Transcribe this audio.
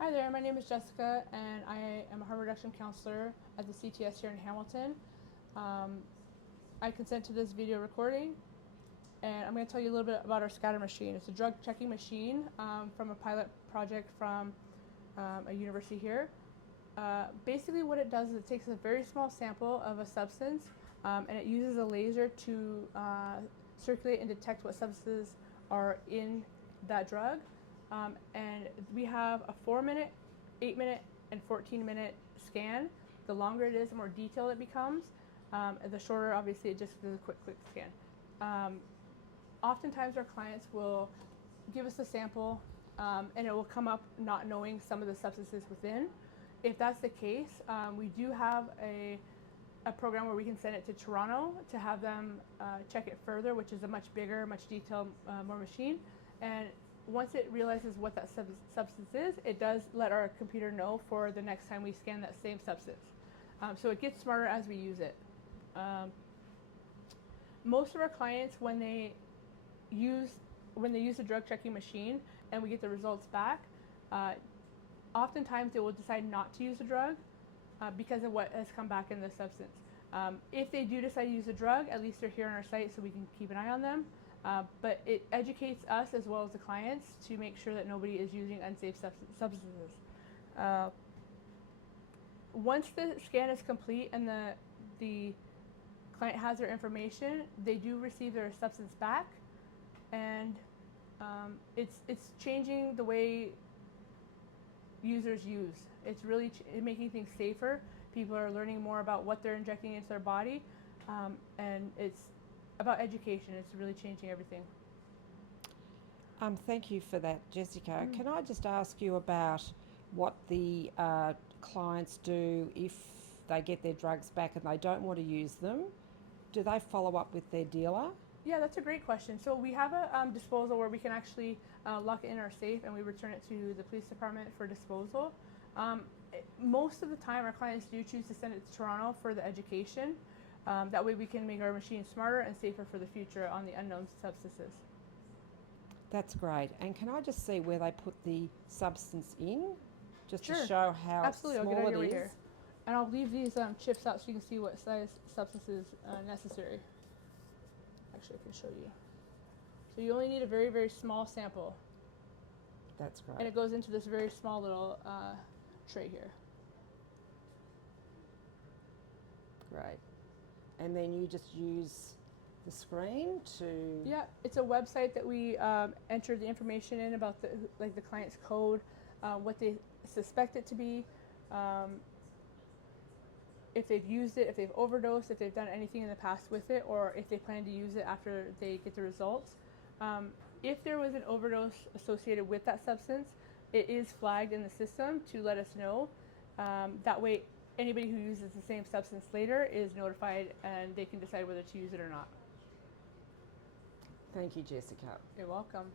Hi there, my name is Jessica, and I am a harm reduction counselor at the CTS here in Hamilton. I consent to this video recording, and I'm going to tell you a little bit about our scatter machine. It's a drug checking machine from a pilot project from a university here. Basically what it does is it takes a very small sample of a substance and it uses a laser to circulate and detect what substances are in that drug. And we have a 4-minute, 8-minute, and 14-minute scan. The longer it is, the more detailed it becomes. And the shorter, obviously, it just is a quick scan. Oftentimes our clients will give us a sample and it will come up not knowing some of the substances within. If that's the case, we do have a program where we can send it to Toronto to have them check it further, which is a much bigger, much detailed, more machine. And once it realizes what that substance is, it does let our computer know for the next time we scan that same substance. So it gets smarter as we use it. Most of our clients, when they use the drug checking machine and we get the results back, oftentimes they will decide not to use the drug because of what has come back in the substance. If they do decide to use the drug, at least they're here on our site so we can keep an eye on them. But it educates us as well as the clients to make sure that nobody is using unsafe substances. Once the scan is complete and the client has their information, they do receive their substance back, and it's changing the way users use. It's really making things safer. People are learning more about what they're injecting into their body, and it's about education. It's really changing everything. Thank you for that, Jessica. Can I just ask you about what the clients do if they get their drugs back and they don't want to use them? Do they follow up with their dealer? Yeah, that's a great question. So we have a disposal where we can actually lock it in our safe and we return it to the police department for disposal. Most of the time our clients do choose to send it to Toronto for the education. That way we can make our machine smarter and safer for the future on the unknown substances. That's great. And can I just see where they put the substance in, just Sure. to show how Absolutely. small I'll get out it your way is? here. And I'll leave these chips out so you can see what size substance is necessary. Actually, I can show you. So you only need a very, very small sample. That's great. And it goes into this very small little tray here. Great. And then you just use the screen to... Yeah, it's a website that we enter the information in about the client's code, what they suspect it to be, if they've used it, if they've overdosed, if they've done anything in the past with it, or if they plan to use it after they get the results. If there was an overdose associated with that substance, it is flagged in the system to let us know. That way, anybody who uses the same substance later is notified and they can decide whether to use it or not. Thank you, Jessica. You're welcome.